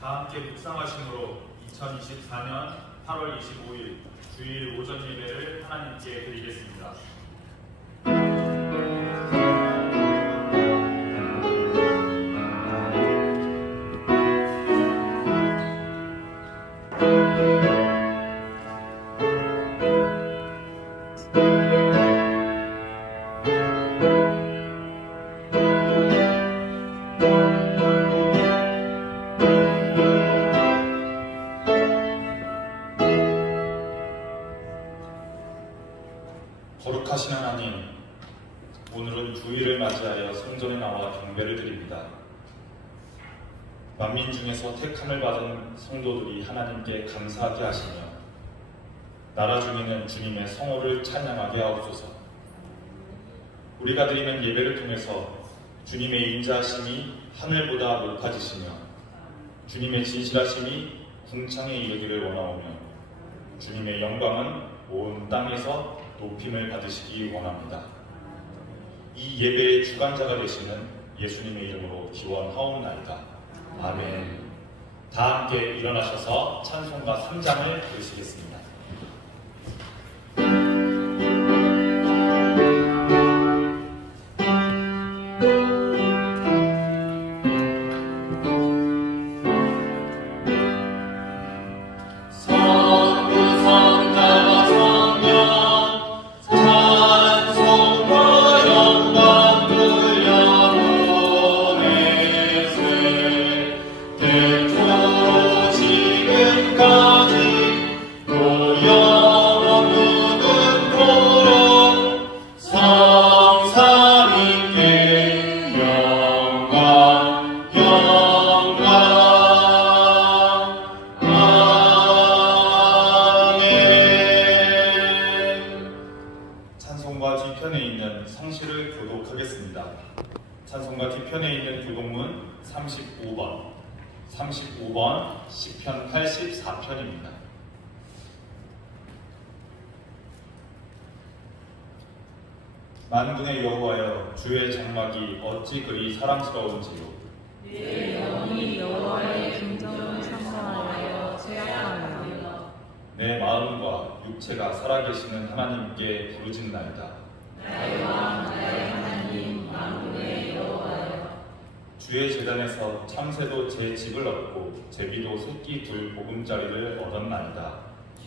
다 함께 묵상하심으로 2024년 8월 25일 주일 오전 예배를 하나님께 드리겠습니다. 거룩하신 하나님, 오늘은 주일을 맞이하여 성전에 나와 경배를 드립니다. 만민 중에서 택함을 받은 성도들이 하나님께 감사하게 하시며 나라 중에는 주님의 성호를 찬양하게 하옵소서. 우리가 드리는 예배를 통해서 주님의 인자하심이 하늘보다 높아지시며 주님의 진실하심이 궁창에 이르기를 원하오며 주님의 영광은 온 땅에서 높임을 받으시기 원합니다. 이 예배의 주관자가 되시는 예수님의 이름으로 기원하옵나이다. 아멘. 다 함께 일어나셔서 찬송가 3장을 부르시겠습니다. 찬송가 뒤편에 있는 교독문 35번 시편 84편입니다. 만군의 여호와여, 주의 장막이 어찌 그리 사랑스러운지요. 내 영이 여호와의 긍정을 사모하여 죄악하며 내 마음과 육체가 살아계시는 하나님께 부르짖나이다. 나의 왕 나의 하나님 만군의 여호와여, 주의 제단에서 참새도 제 집을 얻고 제비도 새끼 둘 보금자리를 얻었나이다.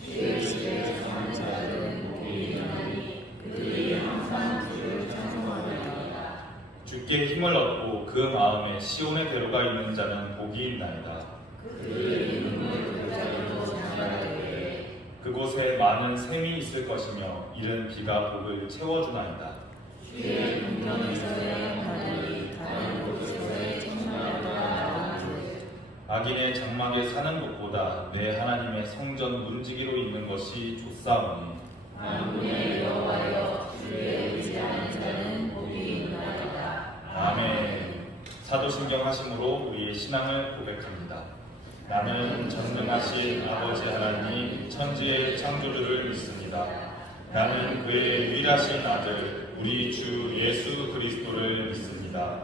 주의 집에 사는 자들은 복이 있나니 그들이 항상 주를 찬송하리이다. 주께 힘을 얻고 그 마음에 시온의 대로가 있는 자는 복이 있나이다. 그들의 이름을 그 자리로 전하되 그곳에 많은 샘이 있을 것이며 이른 비가 복을 채워주나이다. 주의 궁전에서의 하늘이 다른 곳에서의 청나라가 나오듯 악인의 장막에 사는 것보다 내 하나님의 성전 문지기로 있는 것이 좋사오니 만군의 여호와여, 주의 의지하는 자는 복이 있나이다. 아멘. 사도신경 하심으로 우리의 신앙을 고백합니다. 나는 전능하신 아버지 하나님 천지의 창조주를 믿습니다. 나는 그의 유일하신 아들 우리 주 예수 그리스도를 믿습니다.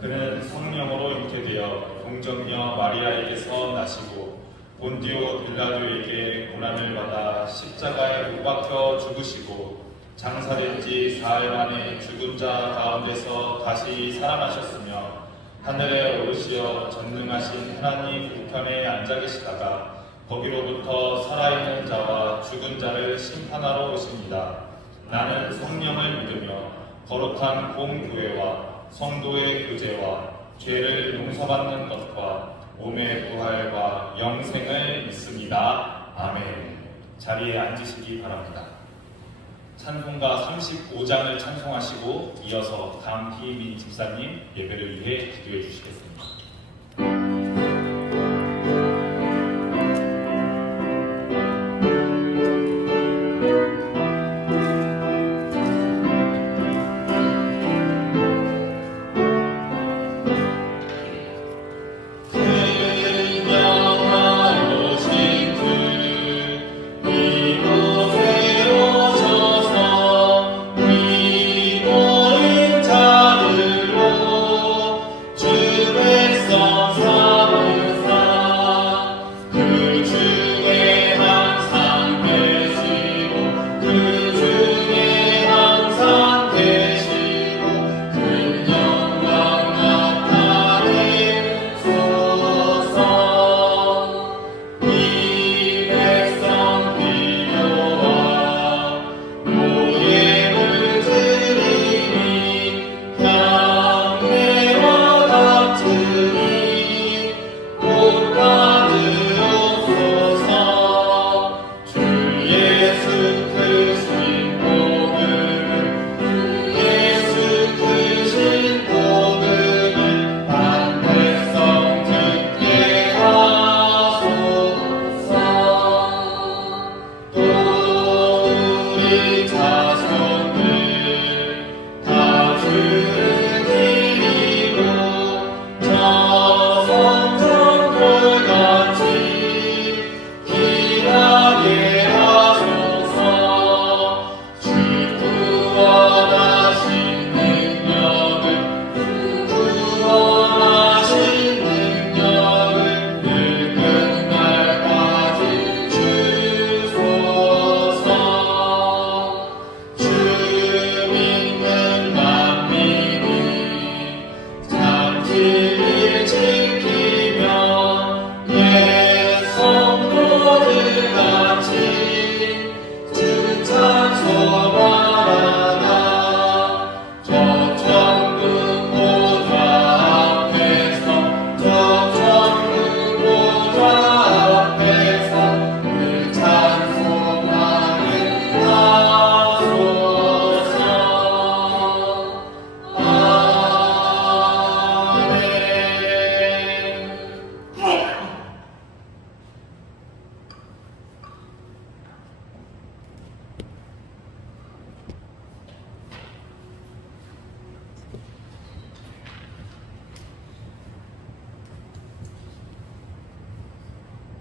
그는 성령으로 잉태되어 동정녀 마리아에게서 나시고 본디오 빌라도에게 고난을 받아 십자가에 못 박혀 죽으시고 장사된 지 사흘 만에 죽은 자 가운데서 다시 살아나셨으며 하늘에 오르시어 전능하신 하나님 우편에 앉아 계시다가 거기로부터 살아있는 자와 죽은 자를 심판하러 오십니다. 나는 성령을 믿으며 거룩한 공교회와 성도의 교제와 죄를 용서받는 것과 몸의 부활과 영생을 믿습니다. 아멘. 자리에 앉으시기 바랍니다. 찬송가 35장을 찬송하시고 이어서 강희민 집사님 예배를 위해 기도해 주시겠습니다. 주의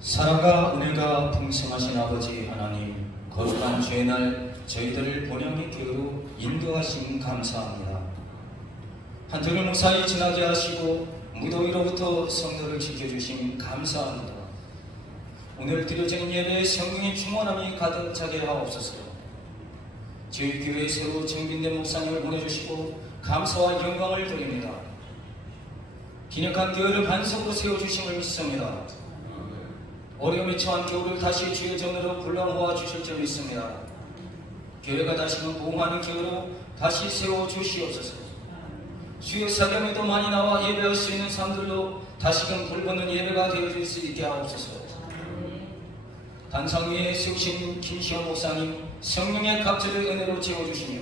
사랑과 은혜가 풍성하신 아버지 하나님, 거룩한 주의 날 저희들을 본향의 교회로 인도하심 감사합니다. 한평을 무사히 지나게 하시고 무더위로부터 성도를 지켜주심 감사합니다. 오늘 드려지는 예배에 성령의 충만함이 가득 차게 하옵소서. 저희 교회에 새로 증빙된 목사님을 보내주시고 감사와 영광을 드립니다. 기력한 교회를 반석으로 세워주심을 믿습니다. 어려움에 처한 교회를 다시 주의 전으로 불러 모아 주실 줄 믿습니다. 교회가 다시금 부흥하는 교회로 다시 세워주시옵소서. 주의 사경에도 많이 나와 예배할 수 있는 사람들로 다시금 불붙는 예배가 되어질 수 있게 하옵소서. 단상 위에 세우신 김시원 목사님 성령의 갑절의 은혜로 채워주시며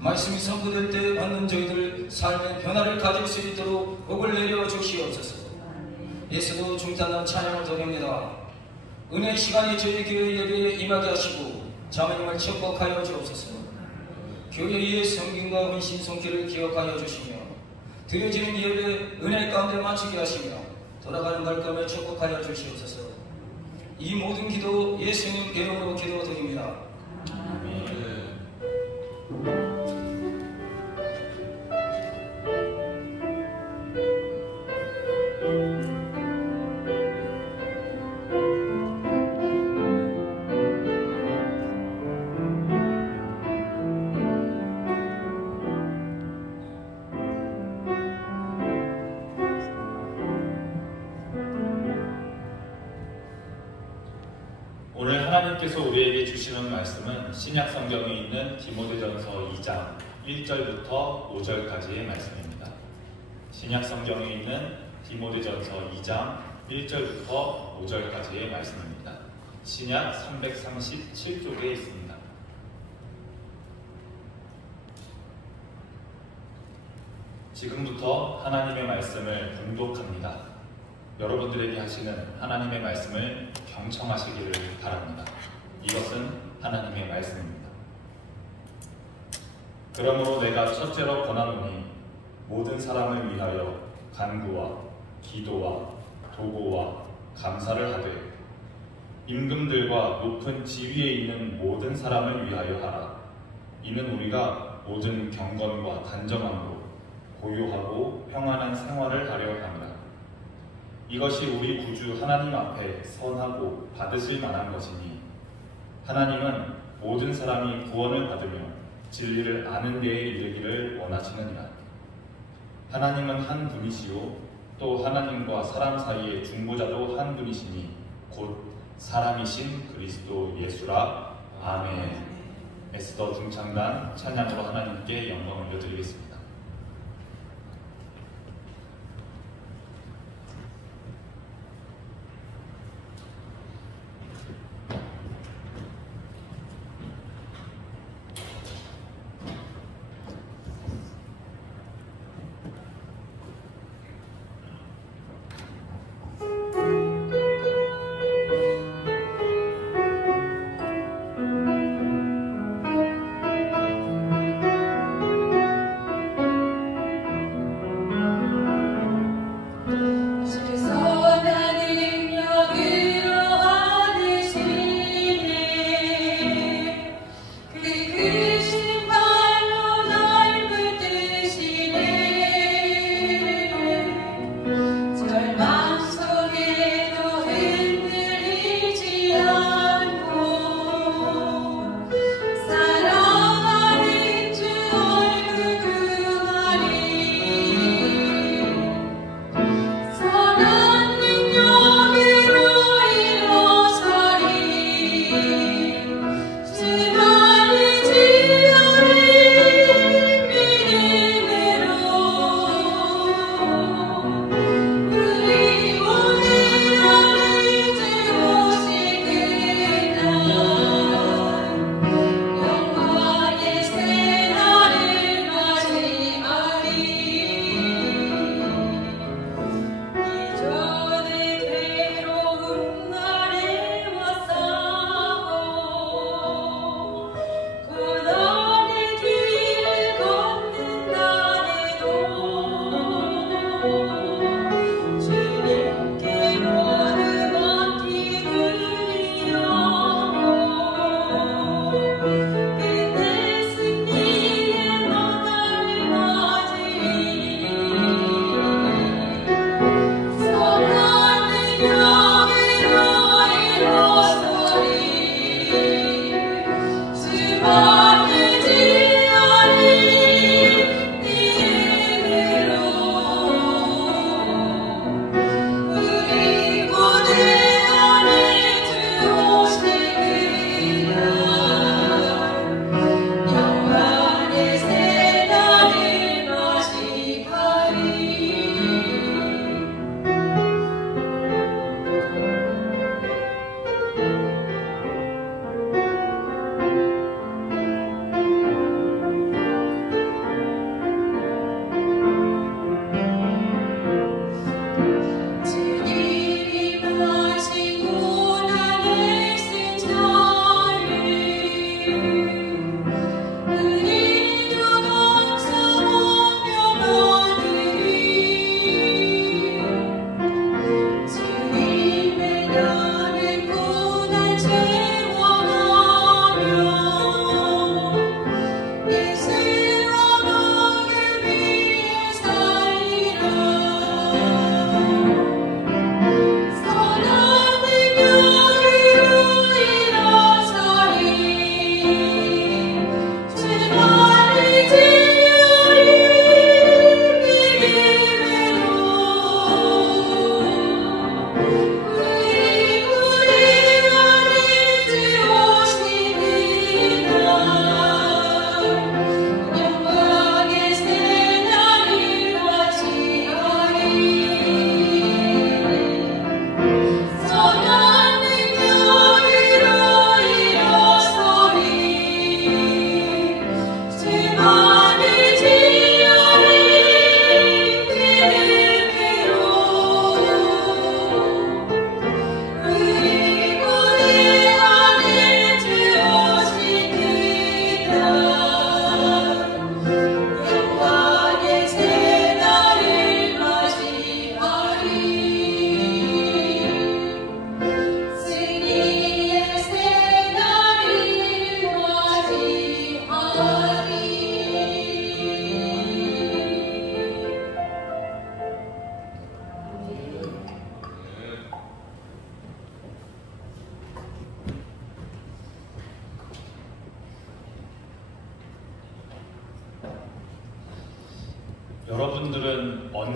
말씀이 선포될 때 받는 저희들 삶의 변화를 가질 수 있도록 복을 내려주시옵소서. 예수도 중단한 찬양을 드립니다. 은혜의 시간이 저희 교회 예배에 임하게 하시고 자매님을 축복하여 주옵소서. 교회의 성김과 헌신 손길을 기억하여 주시며 드려지는 예배 은혜 가운데 맞추게 하시며 돌아가는 발걸음을 축복하여 주시옵소서. 이 모든 기도 예수님 이름으로 기도드립니다. 아멘. 오늘 하나님께서 우리에게 주시는 말씀은 신약 성경에 있는 디모데전서 2장 1절부터 5절까지의 말씀입니다. 신약 성경에 있는 디모데전서 2장 1절부터 5절까지의 말씀입니다. 신약 337쪽에 있습니다. 지금부터 하나님의 말씀을 봉독합니다. 여러분들에게 하시는 하나님의 말씀을 경청하시기를 바랍니다. 이것은 하나님의 말씀입니다. 그러므로 내가 첫째로 권하노니 모든 사람을 위하여 간구와 기도와 도고와 감사를 하되 임금들과 높은 지위에 있는 모든 사람을 위하여 하라. 이는 우리가 모든 경건과 단정함으로 고요하고 평안한 생활을 하려 함이라. 이것이 우리 구주 하나님 앞에 선하고 받으실 만한 것이니 하나님은 모든 사람이 구원을 받으며 진리를 아는 데에 이르기를 원하시느니라. 하나님은 한 분이시요 또 하나님과 사람 사이의 중보자도 한 분이시니 곧 사람이신 그리스도 예수라. 아멘. 에스더 중창단 찬양으로 하나님께 영광을 올려드리겠습니다.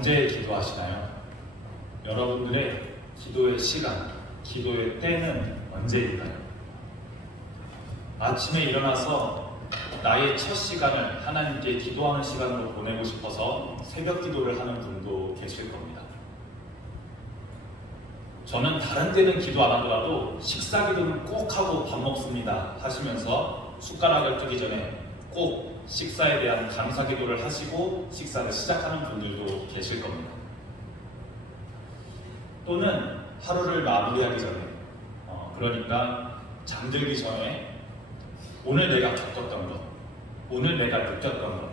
언제 기도하시나요? 여러분들의 기도의 시간, 기도의 때는 언제일까요? 아침에 일어나서 나의 첫 시간을 하나님께 기도하는 시간으로 보내고 싶어서 새벽 기도를 하는 분도 계실 겁니다. 저는 다른 때는 기도 안 하더라도 식사 기도는 꼭 하고 밥 먹습니다 하시면서 숟가락을 뜨기 전에 꼭 식사에 대한 감사 기도를 하시고 식사를 시작하는 분들도 계실 겁니다. 또는 하루를 마무리하기 전에 그러니까 잠들기 전에 오늘 내가 겪었던 것, 오늘 내가 느꼈던 것,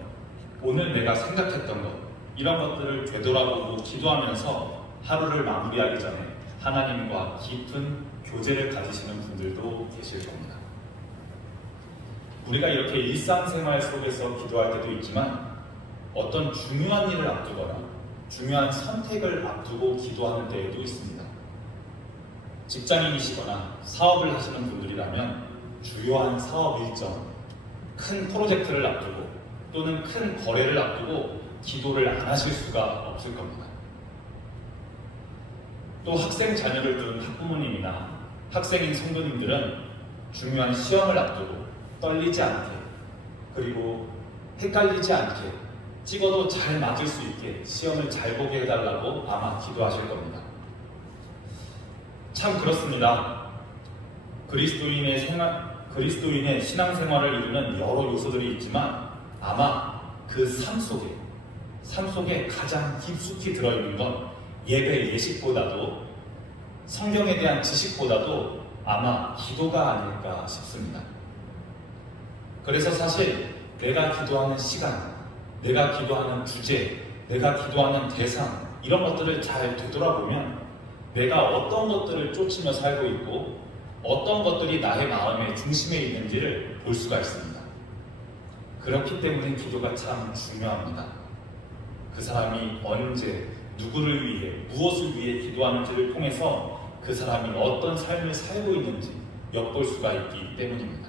오늘 내가 생각했던 것 이런 것들을 되돌아보고 기도하면서 하루를 마무리하기 전에 하나님과 깊은 교제를 가지시는 분들도 계실 겁니다. 우리가 이렇게 일상생활 속에서 기도할 때도 있지만 어떤 중요한 일을 앞두거나 중요한 선택을 앞두고 기도하는 때에도 있습니다. 직장인이시거나 사업을 하시는 분들이라면 주요한 사업 일정, 큰 프로젝트를 앞두고 또는 큰 거래를 앞두고 기도를 안 하실 수가 없을 겁니다. 또 학생 자녀를 둔 학부모님이나 학생인 성도님들은 중요한 시험을 앞두고 떨리지 않게 그리고 헷갈리지 않게 찍어도 잘 맞을 수 있게 시험을 잘 보게 해달라고 아마 기도하실 겁니다. 참 그렇습니다. 그리스도인의 신앙생활을 이루는 여러 요소들이 있지만 아마 그 삶 속에 가장 깊숙이 들어있는 건 예배 예식보다도 성경에 대한 지식보다도 아마 기도가 아닐까 싶습니다. 그래서 사실 내가 기도하는 시간, 내가 기도하는 주제, 내가 기도하는 대상 이런 것들을 잘 되돌아보면 내가 어떤 것들을 쫓으며 살고 있고 어떤 것들이 나의 마음의 중심에 있는지를 볼 수가 있습니다. 그렇기 때문에 기도가 참 중요합니다. 그 사람이 언제, 누구를 위해, 무엇을 위해 기도하는지를 통해서 그 사람이 어떤 삶을 살고 있는지 엿볼 수가 있기 때문입니다.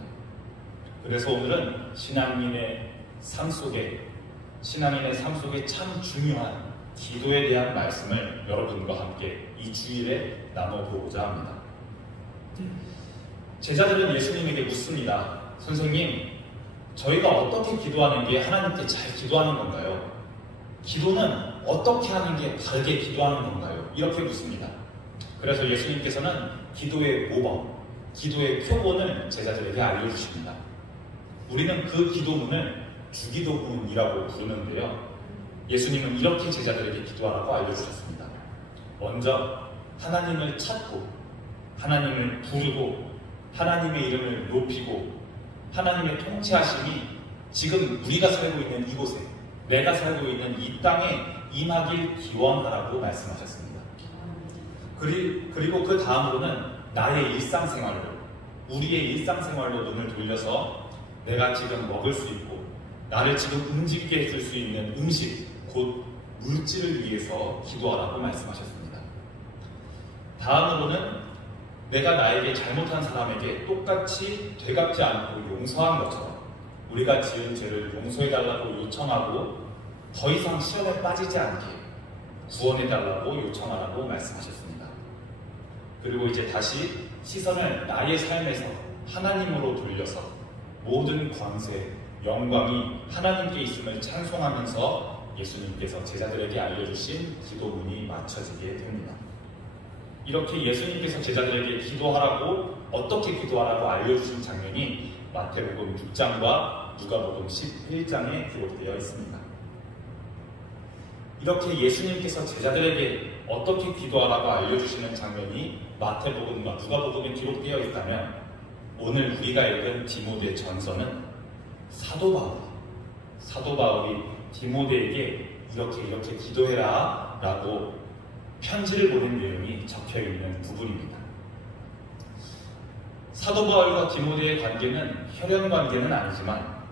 그래서 오늘은 신앙인의 삶 속에 참 중요한 기도에 대한 말씀을 여러분과 함께 이 주일에 나눠보고자 합니다. 제자들은 예수님에게 묻습니다. 선생님, 저희가 어떻게 기도하는 게 하나님께 잘 기도하는 건가요? 기도는 어떻게 하는 게 다르게 기도하는 건가요? 이렇게 묻습니다. 그래서 예수님께서는 기도의 모범, 기도의 표본을 제자들에게 알려주십니다. 우리는 그 기도문을 주기도문이라고 부르는데요. 예수님은 이렇게 제자들에게 기도하라고 알려주셨습니다. 먼저 하나님을 찾고 하나님을 부르고 하나님의 이름을 높이고 하나님의 통치하심이 지금 우리가 살고 있는 이곳에 내가 살고 있는 이 땅에 임하길 기원하라고 말씀하셨습니다. 그리고 그 다음으로는 나의 일상생활로 우리의 일상생활로 눈을 돌려서 내가 지금 먹을 수 있고 나를 지금 움직이게 해줄 수 있는 음식 곧 물질을 위해서 기도하라고 말씀하셨습니다. 다음으로는 내가 나에게 잘못한 사람에게 똑같이 되갚지 않고 용서한 것처럼 우리가 지은 죄를 용서해달라고 요청하고 더 이상 시험에 빠지지 않게 구원해달라고 요청하라고 말씀하셨습니다. 그리고 이제 다시 시선을 나의 삶에서 하나님으로 돌려서 모든 권세, 영광이 하나님께 있음을 찬송하면서 예수님께서 제자들에게 알려주신 기도문이 맞춰지게 됩니다. 이렇게 예수님께서 제자들에게 기도하라고 어떻게 기도하라고 알려주신 장면이 마태복음 6장과 누가복음 11장에 기록되어 있습니다. 이렇게 예수님께서 제자들에게 어떻게 기도하라고 알려주시는 장면이 마태복음과 누가복음에 기록되어 있다면 오늘 우리가 읽은 디모데 전서는 사도 바울이 디모데에게 이렇게 기도해라 라고 편지를 보낸 내용이 적혀있는 부분입니다. 사도 바울과 디모데의 관계는 혈연 관계는 아니지만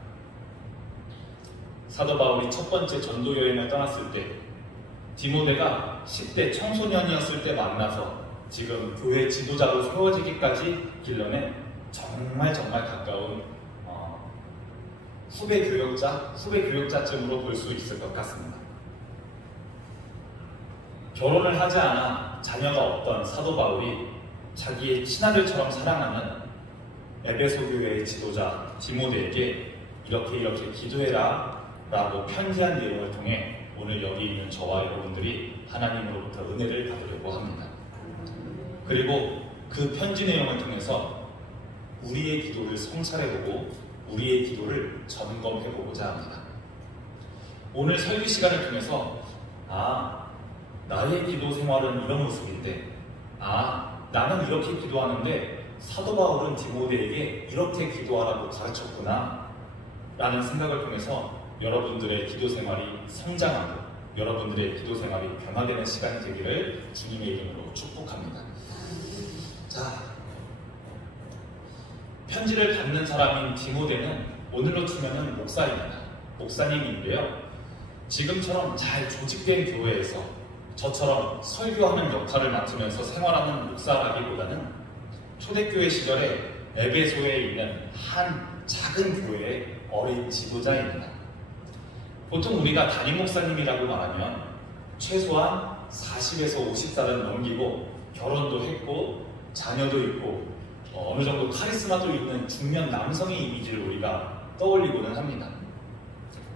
사도 바울이 첫 번째 전도 여행을 떠났을 때 디모데가 10대 청소년이었을 때 만나서 지금 교회 지도자로 세워지기까지 길러낸 정말 가까운 후배 교역자쯤으로 볼 수 있을 것 같습니다. 결혼을 하지 않아 자녀가 없던 사도 바울이 자기의 친아들처럼 사랑하는 에베소 교회의 지도자 디모데에게 이렇게 기도해라 라고 편지한 내용을 통해 오늘 여기 있는 저와 여러분들이 하나님으로부터 은혜를 받으려고 합니다. 그리고 그 편지 내용을 통해서 우리의 기도를 성찰해보고 우리의 기도를 점검해보고자 합니다. 오늘 설교 시간을 통해서 나의 기도 생활은 이런 모습인데 나는 이렇게 기도하는데 사도 바울은 디모데에게 이렇게 기도하라고 가르쳤구나 라는 생각을 통해서 여러분들의 기도 생활이 성장하고 여러분들의 기도 생활이 변화되는 시간이 되기를 주님의 이름으로 축복합니다. 자, 편지를 받는 사람인 디모데는 오늘로 치면은 목사입니다. 목사님인데요. 지금처럼 잘 조직된 교회에서 저처럼 설교하는 역할을 맡으면서 생활하는 목사라기보다는 초대교회 시절에 에베소에 있는 한 작은 교회의 어린 지도자입니다. 보통 우리가 담임 목사님이라고 말하면 최소한 40에서 50살은 넘기고 결혼도 했고 자녀도 있고 어느 정도 카리스마도 있는 중년 남성의 이미지를 우리가 떠올리고는 합니다.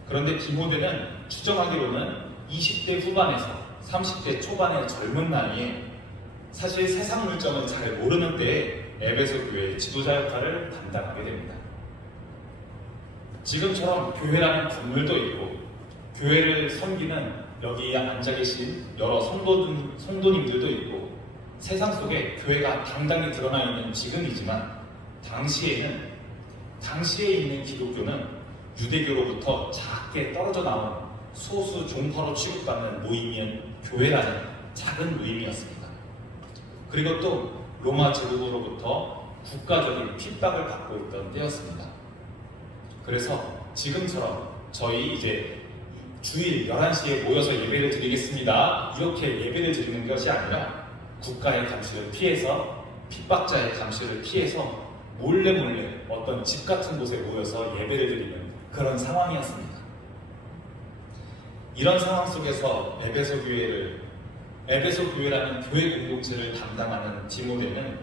그런데 디모데는 추정하기로는 20대 후반에서 30대 초반의 젊은 나이에 사실 세상 물정을 잘 모르는 때에 에베소 교회의 지도자 역할을 담당하게 됩니다. 지금처럼 교회라는 건물도 있고 교회를 섬기는 여기 앉아 계신 여러 성도님들도 있고 세상 속에 교회가 당당히 드러나 있는 지금이지만 당시에 있는 기독교는 유대교로부터 작게 떨어져 나온 소수 종파로 취급받는 모임인 교회라는 작은 모임이었습니다. 그리고 또 로마 제국으로부터 국가적인 핍박을 받고 있던 때였습니다. 그래서 지금처럼 저희 이제 주일 11시에 모여서 예배를 드리겠습니다. 이렇게 예배를 드리는 것이 아니라 국가의 감시를 피해서 핍박자의 감시를 피해서 몰래 어떤 집 같은 곳에 모여서 예배를 드리는 그런 상황이었습니다. 이런 상황 속에서 에베소 교회라는 교회 공동체를 담당하는 디모데는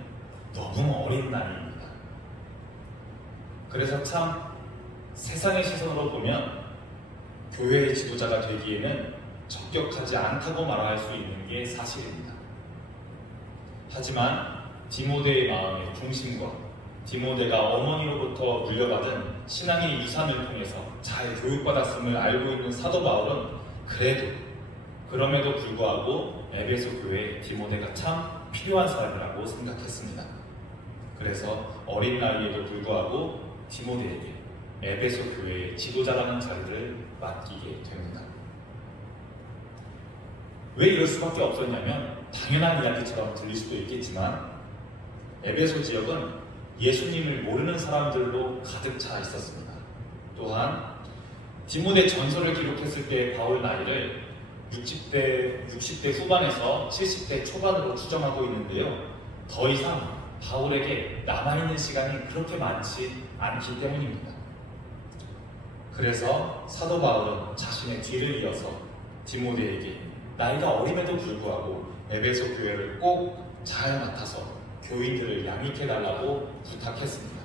너무 어린 나이입니다. 그래서 참 세상의 시선으로 보면 교회의 지도자가 되기에는 적격하지 않다고 말할 수 있는 게 사실입니다. 하지만 디모데의 마음의 중심과 디모데가 어머니로부터 물려받은 신앙의 유산을 통해서 잘 교육받았음을 알고 있는 사도 바울은 그럼에도 불구하고 에베소 교회에 디모데가 참 필요한 사람이라고 생각했습니다. 그래서 어린 나이에도 불구하고 디모데에게 에베소 교회의 지도자라는 자리를 맡기게 됩니다. 왜 이럴 수밖에 없었냐면 당연한 이야기처럼 들릴 수도 있겠지만 에베소 지역은 예수님을 모르는 사람들로 가득 차 있었습니다. 또한 디모데 전서를 기록했을 때 바울 나이를 60대 후반에서 70대 초반으로 추정하고 있는데요. 더 이상 바울에게 남아있는 시간이 그렇게 많지 않기 때문입니다. 그래서 사도 바울은 자신의 뒤를 이어서 디모데에게 나이가 어림에도 불구하고 에베소 교회를 꼭 잘 맡아서 교인들을 양육해달라고 부탁했습니다.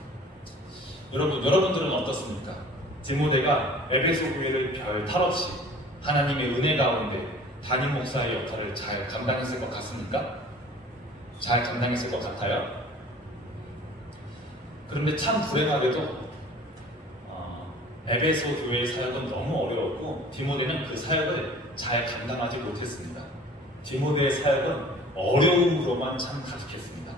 여러분들은 어떻습니까? 디모데가 에베소 교회를 별 탈 없이 하나님의 은혜 가운데 담임 목사의 역할을 잘 감당했을 것 같습니까? 잘 감당했을 것 같아요? 그런데 참 불행하게도 에베소 교회의 사역은 너무 어려웠고 디모데는 그 사역을 잘 감당하지 못했습니다. 디모데의 사역은 어려움으로만 참 가득했습니다.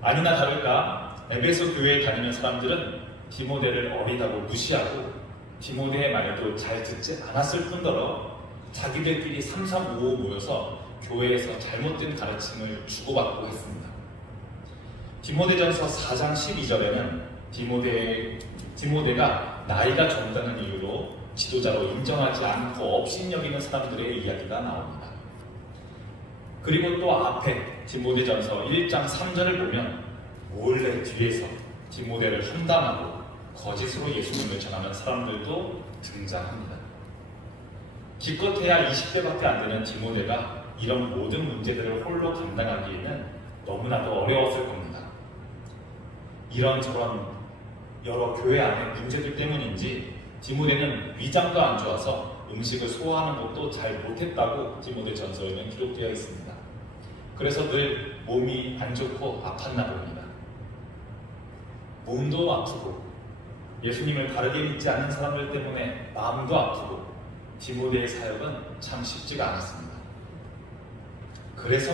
아니나 다를까 에베소 교회에 다니는 사람들은 디모데를 어리다고 무시하고 디모데의 말도 잘 듣지 않았을 뿐더러 자기들끼리 3355 모여서 교회에서 잘못된 가르침을 주고받고 했습니다. 디모데전서 4장 12절에는 디모데가 나이가 젊다는 이유로 지도자로 인정하지 않고 업신여기는 사람들의 이야기가 나옵니다. 그리고 또 앞에 디모데전서 1장 3절을 보면 몰래 뒤에서 디모데를 험담하고 거짓으로 예수님을 전하는 사람들도 등장합니다. 기껏해야 20대밖에 안 되는 디모데가 이런 모든 문제들을 홀로 감당하기에는 너무나도 어려웠을 겁니다. 이런저런 여러 교회 안의 문제들 때문인지 디모데는 위장도 안 좋아서 음식을 소화하는 것도 잘 못했다고 디모데 전서에는 기록되어 있습니다. 그래서 늘 몸이 안 좋고 아팠나 봅니다. 몸도 아프고 예수님을 바르게 믿지 않는 사람들 때문에 마음도 아프고 디모데의 사역은 참 쉽지가 않았습니다. 그래서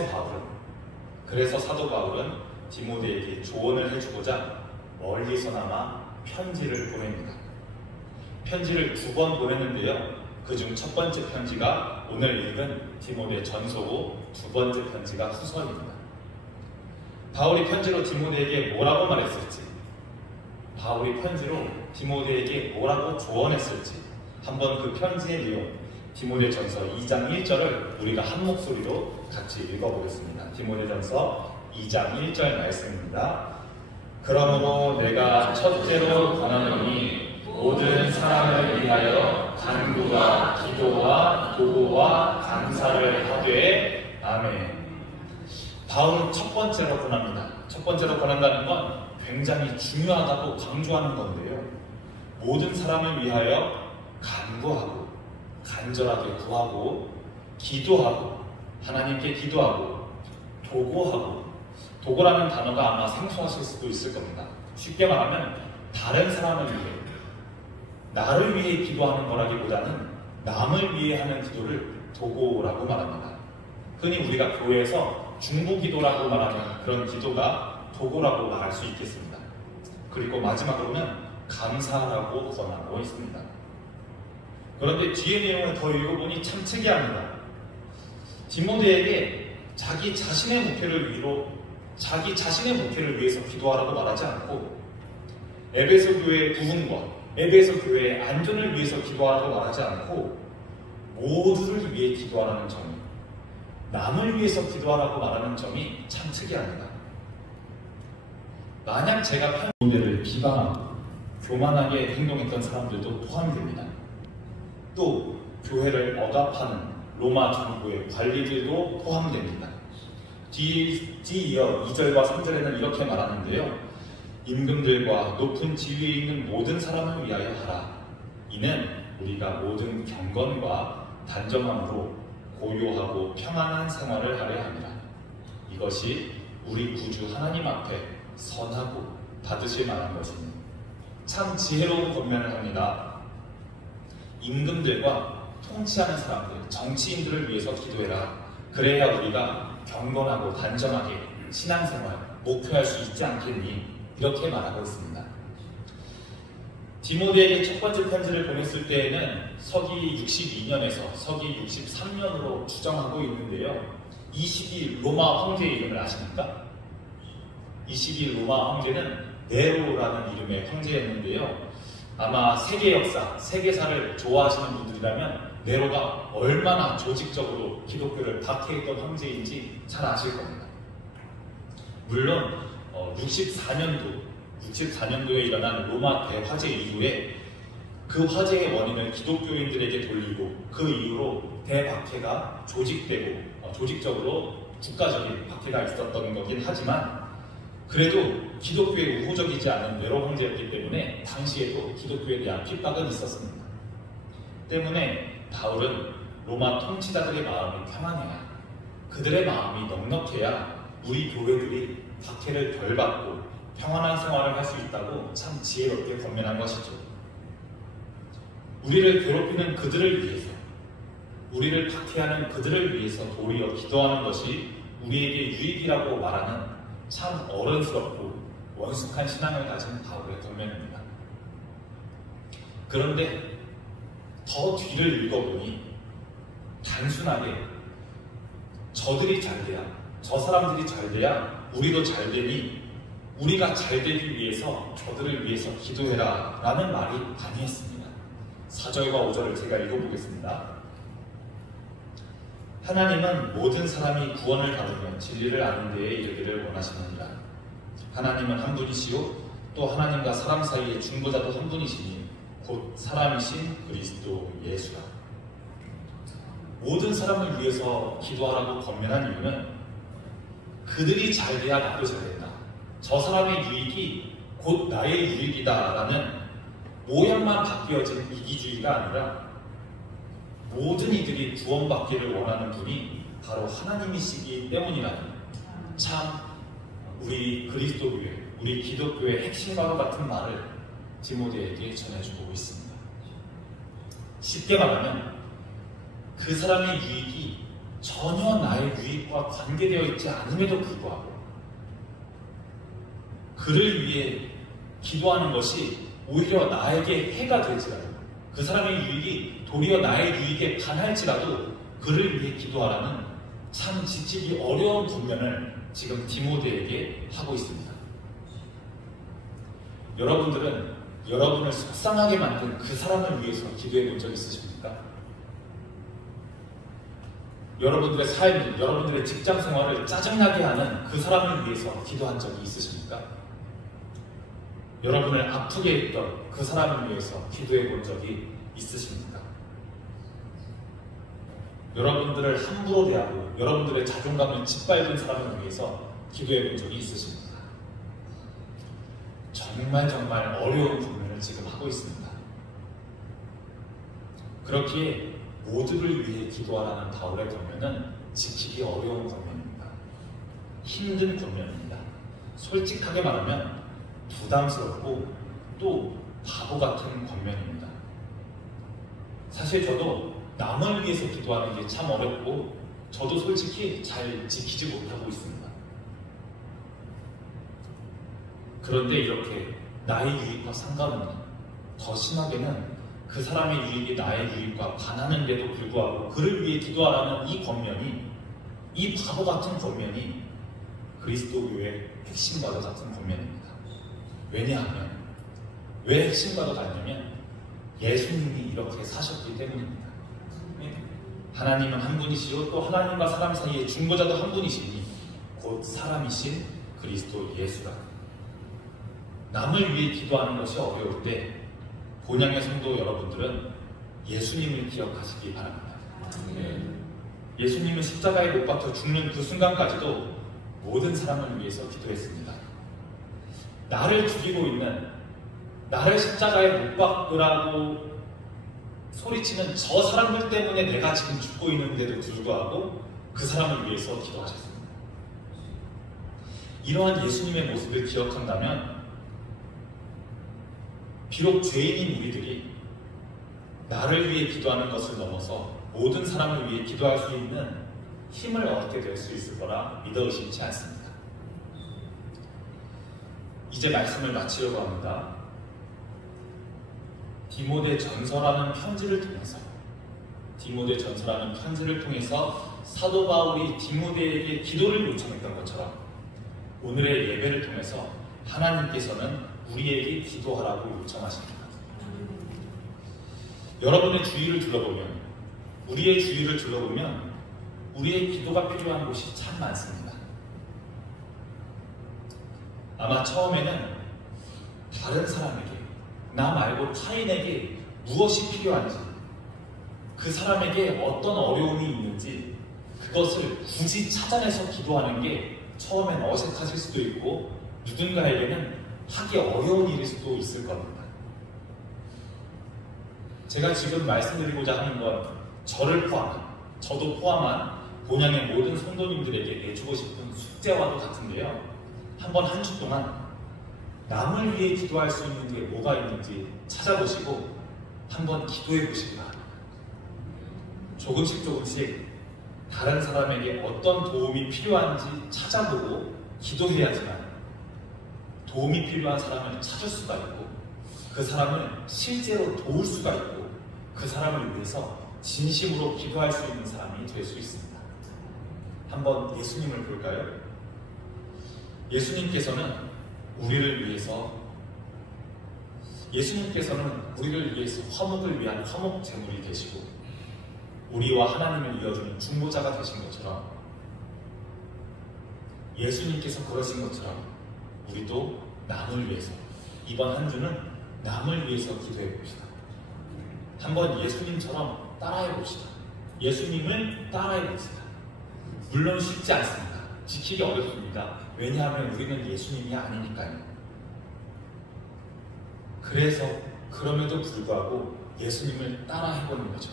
사도 바울은 디모데에게 조언을 해주고자 멀리서나마 편지를 보냅니다. 편지를 2번 보냈는데요. 그중 첫 번째 편지가 오늘 읽은 디모데 전서고 2번째 편지가 후서입니다. 바울이 편지로 디모데에게 뭐라고 말했을지, 바울이 편지로 디모데에게 뭐라고 조언했을지 한번 그 편지의 내용 디모데 전서 2장 1절을 우리가 한 목소리로 같이 읽어보겠습니다. 디모데 전서 2장 1절 말씀입니다. 그러므로 내가 첫째로 권하노니 모든 사람을 위하여 간구와 기도와 도구와 감사를 하되 아멘. 바울은 첫 번째로 권합니다. 첫 번째로 권한다는 건 굉장히 중요하다고 강조하는 건데요. 모든 사람을 위하여 간구하고 간절하게 구하고 기도하고 하나님께 기도하고 도구하고, 도구라는 단어가 아마 생소하실 수도 있을 겁니다. 쉽게 말하면 다른 사람을 위해, 나를 위해 기도하는 거라기보다는 남을 위해 하는 기도를 도구라고 말합니다. 흔히 우리가 교회에서 중보기도라고 말하는 그런 기도가 도구라고 말할 수 있겠습니다. 그리고 마지막으로는 감사라고 권하고 있습니다. 그런데 뒤에 내용을 더 읽어보니 참 특이합니다. 디모데에게 자기 자신의 목회를 위해서 기도하라고 말하지 않고 에베소 교회의 부흥과 에베소 교회의 안전을 위해서 기도하라고 말하지 않고 모두를 위해 기도하라는 점이, 남을 위해서 기도하라고 말하는 점이 참 특이합니다. 만약 제가 디모데를 비방하고 교만하게 행동했던 사람들도 포함됩니다. 또 교회를 억압하는 로마 정부의 관리들도 포함됩니다. 뒤이어 2절과 3절에는 이렇게 말하는데요. 임금들과 높은 지위에 있는 모든 사람을 위하여 하라. 이는 우리가 모든 경건과 단정함으로 고요하고 평안한 생활을 하려 합니다. 이것이 우리 구주 하나님 앞에 선하고 받으실 만한 것이니 참 지혜로운 권면을 합니다. 임금들과 통치하는 사람들, 정치인들을 위해서 기도해라. 그래야 우리가 경건하고 단정하게 신앙생활 목표할 수 있지 않겠니? 이렇게 말하고 있습니다. 디모데에게 첫 번째 편지를 보냈을 때에는 서기 62년에서 서기 63년으로 추정하고 있는데요. 이 시기 로마 황제의 이름을 아십니까? 이 시기 로마 황제는 네로라는 이름의 황제였는데요. 아마 세계 역사, 세계사를 좋아하시는 분들이라면 네로가 얼마나 조직적으로 기독교를 박해했던 황제인지 잘 아실 겁니다. 물론 64년도에 일어난 로마 대화재 이후에 그 화재의 원인을 기독교인들에게 돌리고 그 이후로 대박해가 조직되고 조직적으로 국가적인 박해가 있었던 거긴 하지만 그래도 기독교에 우호적이지 않은 네로 황제였기 때문에 당시에도 기독교에 대한 핍박은 있었습니다. 때문에 바울은 로마 통치자들의 마음이 평안해야, 그들의 마음이 넉넉해야 우리 교회들이 박해를 덜 받고 평안한 생활을 할 수 있다고 참 지혜롭게 권면한 것이죠. 우리를 괴롭히는 그들을 위해서, 우리를 박해하는 그들을 위해서 도리어 기도하는 것이 우리에게 유익이라고 말하는 참 어른스럽고 원숙한 신앙을 가진 바울의 권면입니다. 그런데 더 뒤를 읽어보니 단순하게 저들이 잘 돼야, 저 사람들이 잘 돼야 우리도 잘 되니 우리가 잘 되기 위해서 저들을 위해서 기도해라 라는 말이 아니었습니다. 4절과 5절을 제가 읽어보겠습니다. 하나님은 모든 사람이 구원을 받으며 진리를 아는 데에 이르기를 원하시느니라. 하나님은 한 분이시요 또 하나님과 사람 사이의 중보자도 한 분이시니 곧 사람이신 그리스도 예수라. 모든 사람을 위해서 기도하라고 권면한 이유는 그들이 잘 돼야 나도 잘 된다. 저 사람의 유익이 곧 나의 유익이다라는 모양만 바뀌어진 이기주의가 아니라 모든 이들이 구원받기를 원하는 분이 바로 하나님이시기 때문이라는 참 우리 그리스도교회, 우리 기독교의 핵심과도 같은 말을 디모데에게 전해주고 있습니다. 쉽게 말하면 그 사람의 유익이 전혀 나의 유익과 관계되어 있지 않음에도 불구하고 그를 위해 기도하는 것이 오히려 나에게 해가 될지라도 그 사람의 유익이 도리어 나의 유익에 반할지라도 그를 위해 기도하라는 참 지키기 어려운 분면을 지금 디모데에게 하고 있습니다. 여러분들은 여러분을 속상하게 만든 그 사람을 위해서 기도해 본 적 있으십니까? 여러분들의 삶, 여러분들의 직장 생활을 짜증나게 하는 그 사람을 위해서 기도한 적이 있으십니까? 여러분을 아프게 했던 그 사람을 위해서 기도해 본 적이 있으십니까? 여러분들을 함부로 대하고 여러분들의 자존감을 짓밟은 사람을 위해서 기도해 본 적이 있으십니까? 정말 어려운 분면을 지금 하고 있습니다. 그렇기에 모두를 위해 기도하라는 바울의 권면은 지키기 어려운 권면입니다. 힘든 권면입니다. 솔직하게 말하면 부담스럽고 또 바보 같은 권면입니다. 사실 저도 남을 위해서 기도하는 게 참 어렵고 저도 솔직히 잘 지키지 못하고 있습니다. 그런데 이렇게 나의 유익과 상관없는, 더 심하게는 그 사람의 유익이 나의 유익과 반하는데도 불구하고 그를 위해 기도하라는 이 권면이, 이 바보 같은 권면이 그리스도교의 핵심과도 같은 권면입니다. 왜냐하면, 왜 핵심과도 같냐면 예수님이 이렇게 사셨기 때문입니다. 하나님은 한 분이시요 또 하나님과 사람 사이의 중보자도 한 분이시니 곧 사람이신 그리스도 예수라. 남을 위해 기도하는 것이 어려울 때 본향의 성도 여러분들은 예수님을 기억하시기 바랍니다. 예수님은 십자가에 못 박혀 죽는 그 순간까지도 모든 사람을 위해서 기도했습니다. 나를 죽이고 있는, 나를 십자가에 못 박으라고 소리치는 저 사람들 때문에 내가 지금 죽고 있는데도 불구하고 그 사람을 위해서 기도하셨습니다. 이러한 예수님의 모습을 기억한다면 비록 죄인인 우리들이 나를 위해 기도하는 것을 넘어서 모든 사람을 위해 기도할 수 있는 힘을 얻게 될 수 있을 거라 믿어 의심치 않습니다. 이제 말씀을 마치려고 합니다. 디모데 전서라는 편지를 통해서 사도 바울이 디모데에게 기도를 요청했던 것처럼 오늘의 예배를 통해서 하나님께서는 우리에게 기도하라고 요청하십니다. 여러분의 주위를 둘러보면, 우리의 주위를 둘러보면 우리의 기도가 필요한 곳이 참 많습니다. 아마 처음에는 다른 사람에게, 나 말고 타인에게 무엇이 필요한지, 그 사람에게 어떤 어려움이 있는지 그것을 굳이 찾아내서 기도하는 게 처음엔 어색하실 수도 있고 누군가에게는 하기 어려운 일일 수도 있을 겁니다. 제가 지금 말씀드리고자 하는 건 저도 포함한 본향의 모든 성도님들에게 내주고 싶은 숙제와도 같은데요. 한번 한 주 동안 남을 위해 기도할 수 있는 게 뭐가 있는지 찾아보시고 한번 기도해 보시기 바랍니다. 조금씩 다른 사람에게 어떤 도움이 필요한지 찾아보고 기도해야지만 도움이 필요한 사람을 찾을 수가 있고 그 사람을 실제로 도울 수가 있고 그 사람을 위해서 진심으로 기도할 수 있는 사람이 될 수 있습니다. 한번 예수님을 볼까요? 예수님께서는 우리를 위해서 화목을 위한 화목 제물이 되시고 우리와 하나님을 이어주는 중보자가 되신 것처럼 예수님께서 그러신 것처럼 우리도 남을 위해서 이번 한 주는 남을 위해서 기도해 봅시다. 한번 예수님처럼 따라해 봅시다. 예수님을 따라야 됩니다. 물론 쉽지 않습니다. 지키기 어렵습니다. 왜냐하면 우리는 예수님이 아니니까요. 그래서 그럼에도 불구하고 예수님을 따라 해보는 거죠.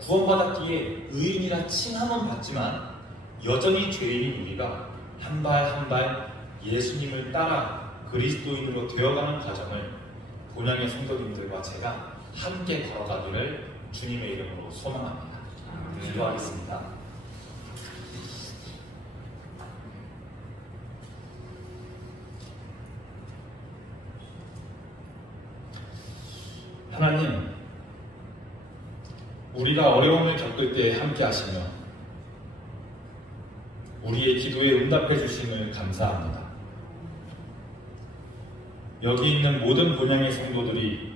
구원받았기에 의인이라 칭함은 받지만 여전히 죄인인 우리가 한 발 한 발 예수님을 따라 그리스도인으로 되어가는 과정을 본향의 성도님들과 제가 함께 걸어가기를 주님의 이름으로 소망합니다. 기도하겠습니다. 하나님, 우리가 어려움을 겪을 때 함께 하시며 우리의 기도에 응답해 주심을 감사합니다. 여기 있는 모든 본향의 성도들이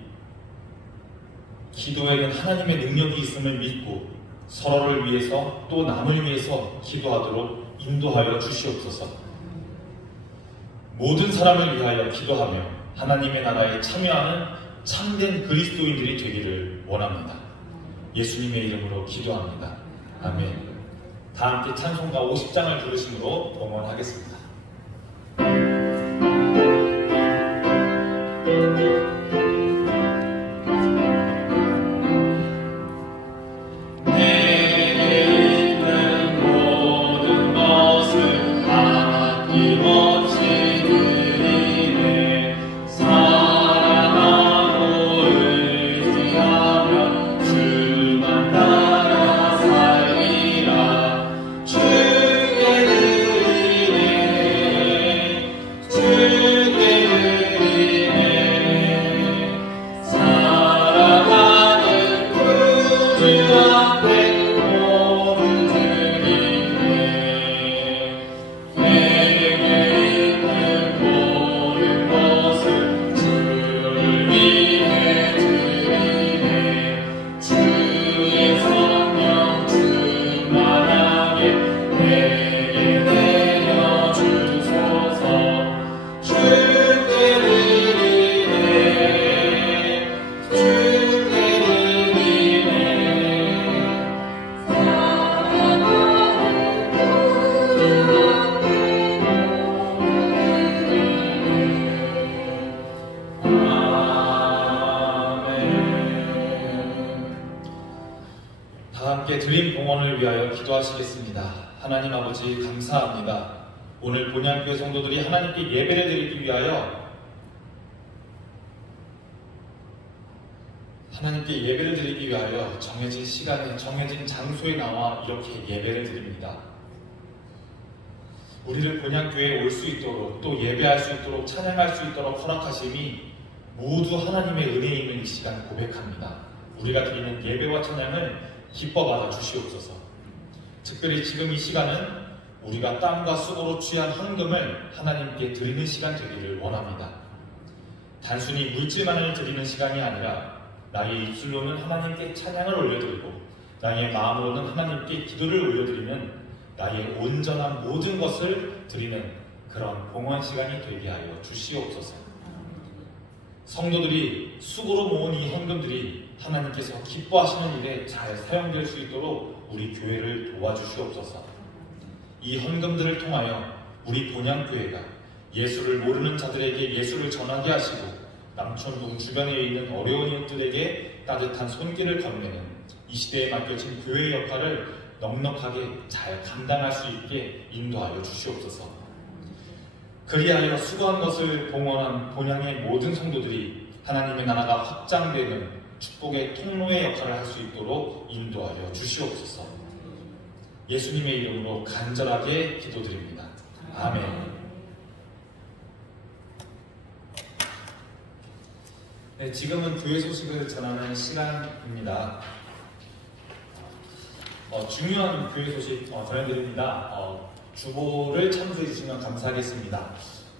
기도에는 하나님의 능력이 있음을 믿고 서로를 위해서 또 남을 위해서 기도하도록 인도하여 주시옵소서. 모든 사람을 위하여 기도하며 하나님의 나라에 참여하는 참된 그리스도인들이 되기를 원합니다. 예수님의 이름으로 기도합니다. 아멘. 다 함께 찬송가 50장을 부르심으로 봉헌하겠습니다. 드림 봉헌을 위하여 기도하시겠습니다. 하나님 아버지 감사합니다. 오늘 본향교회 성도들이 하나님께 예배를 드리기 위하여 정해진 시간에 정해진 장소에 나와 이렇게 예배를 드립니다. 우리를 본향교회에 올 수 있도록 또 예배할 수 있도록 찬양할 수 있도록 허락하심이 모두 하나님의 은혜임을 이 시간 고백합니다. 우리가 드리는 예배와 찬양을 기뻐 받아 주시옵소서. 특별히 지금 이 시간은 우리가 땀과 수고로 취한 헌금을 하나님께 드리는 시간 되기를 원합니다. 단순히 물질만을 드리는 시간이 아니라 나의 입술로는 하나님께 찬양을 올려드리고 나의 마음으로는 하나님께 기도를 올려드리는 나의 온전한 모든 것을 드리는 그런 봉헌 시간이 되게 하여 주시옵소서. 성도들이 수고로 모은 이 헌금들이 하나님께서 기뻐하시는 일에 잘 사용될 수 있도록 우리 교회를 도와주시옵소서. 이 헌금들을 통하여 우리 본향교회가 예수를 모르는 자들에게 예수를 전하게 하시고 남천동 주변에 있는 어려운 이웃들에게 따뜻한 손길을 건네는 이 시대에 맡겨진 교회의 역할을 넉넉하게 잘 감당할 수 있게 인도하여 주시옵소서. 그리하여 수고한 것을 봉헌한 본향의 모든 성도들이 하나님의 나라가 확장되는 축복의 통로의 역할을 할 수 있도록 인도하여 주시옵소서. 예수님의 이름으로 간절하게 기도드립니다. 아멘. 네, 지금은 교회 소식을 전하는 시간입니다. 중요한 교회 소식 전해드립니다. 주보를 참조해 주시면 감사하겠습니다.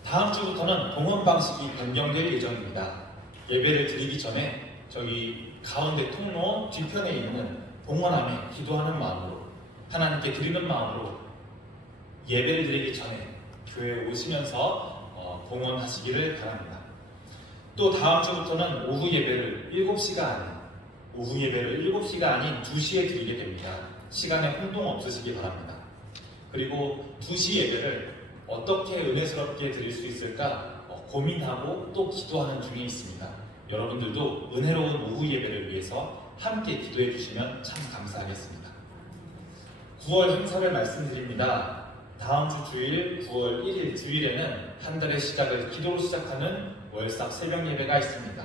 다음 주부터는 봉헌 방식이 변경될 예정입니다. 예배를 드리기 전에 저기 가운데 통로 뒤편에 있는 봉헌함에 기도하는 마음으로 하나님께 드리는 마음으로 예배를 드리기 전에 교회에 오시면서 봉헌하시기를 바랍니다. 또 다음 주부터는 오후 예배를 7시가 아닌 오후 예배를 7시가 아닌 2시에 드리게 됩니다. 시간에 혼동 없으시기 바랍니다. 그리고 2시 예배를 어떻게 은혜스럽게 드릴 수 있을까 고민하고 또 기도하는 중에 있습니다. 여러분들도 은혜로운 오후 예배를 위해서 함께 기도해 주시면 참 감사하겠습니다. 9월 행사를 말씀드립니다. 다음 주 주일 9월 1일 주일에는 한 달의 시작을 기도로 시작하는 월삭 새벽 예배가 있습니다.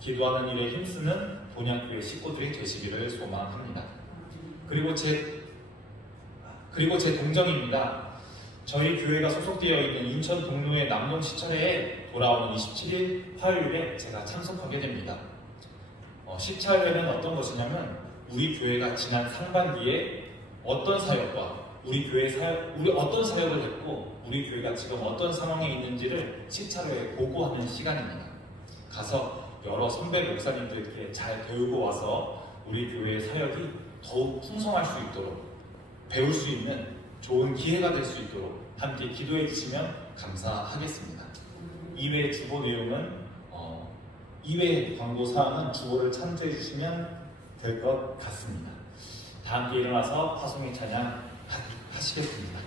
기도하는 일에 힘쓰는 본향교회 식구들이 되시기를 소망합니다. 그리고 제 동정입니다. 저희 교회가 소속되어 있는 인천 동로의 남동 시찰회에 돌아오는 27일 화요일에 제가 참석하게 됩니다. 시찰회는 어떤 것이냐면 우리 교회가 지난 상반기에 어떤 사역과 우리 어떤 사역을 했고 우리 교회가 지금 어떤 상황에 있는지를 시찰회에 보고하는 시간입니다. 가서 여러 선배 목사님들께 잘 배우고 와서 우리 교회의 사역이 더욱 풍성할 수 있도록 배울 수 있는 좋은 기회가 될 수 있도록 함께 기도해 주시면 감사하겠습니다. 이외 주보 내용은 이외 광고 사항은 주보를 참조해 주시면 될 것 같습니다. 다 함께 일어나서 파송의 찬양 하시겠습니다.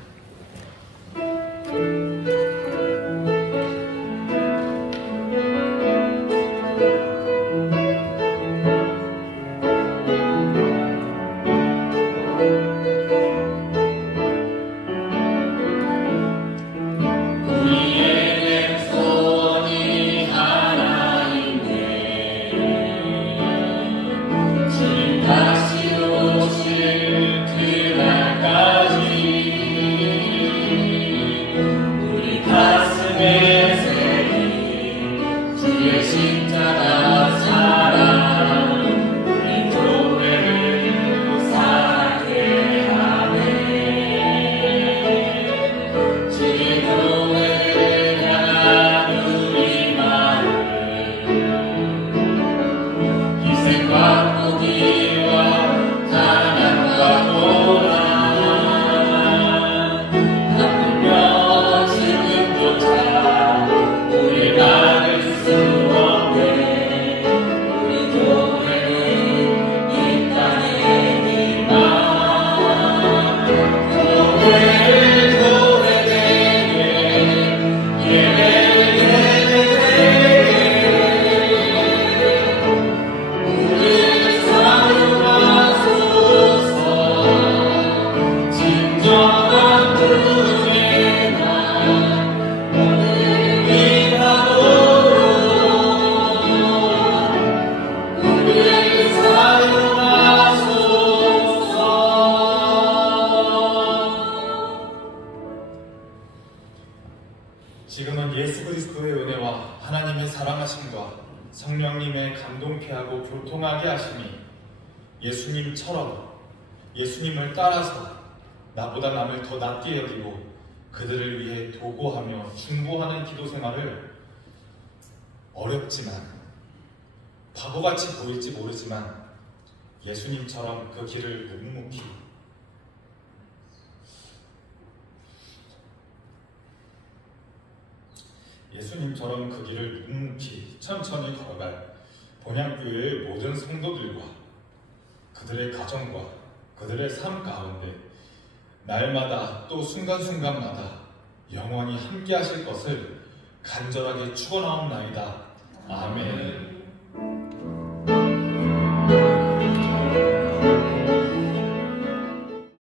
지금은 예수 그리스도의 은혜와 하나님의 사랑하심과 성령님의 감동케 하고 교통하게 하심이 예수님처럼 예수님을 따라서 나보다 남을 더 낫게 여기고 그들을 위해 도구하며 중보하는 기도 생활을 어렵지만 바보같이 보일지 모르지만 예수님처럼 그 길을 묵묵히 천천히 걸어갈 본향교회의 모든 성도들과 그들의 가정과 그들의 삶 가운데 날마다 또 순간순간마다 영원히 함께 하실 것을 간절하게 축원하옵나이다.